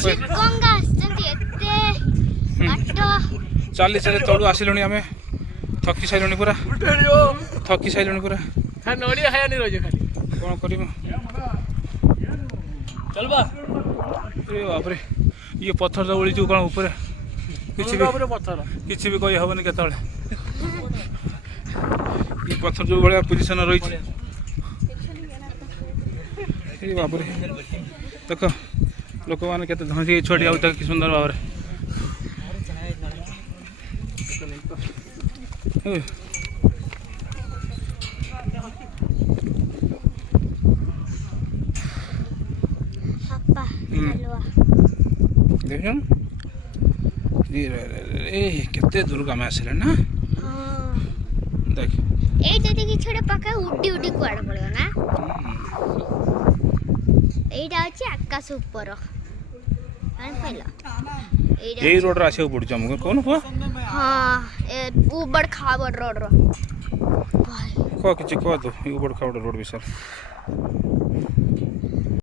गंगा चली चली तलू आसिलुनी आम थकी सारे पूरा थकी सारे पूरा नड़िया खाया नहीं रही खाली कौन कर चल बा बापरे ये पत्थर तो उड़ी कौन ऊपर किसी भी पत्थर किसी भी कही हेनी के ये पत्थर जो भाया पोजिशन रही बाबरे देख लोक मैंने के धसी छुटी आउ कि सुंदर भाव देख केते दूर का आसिले ना देख ए जदी कि छोटे पका उड्डी उड्डी कुआड पड़ियो ना एटा अछि आकाश ऊपर आन पहिला ए रोड रा आसे पड़ हमको कोन को हां ए ऊबड़ खाबड़ रोड रो को किछ को दो ऊबड़ खाबड़ रोड विषय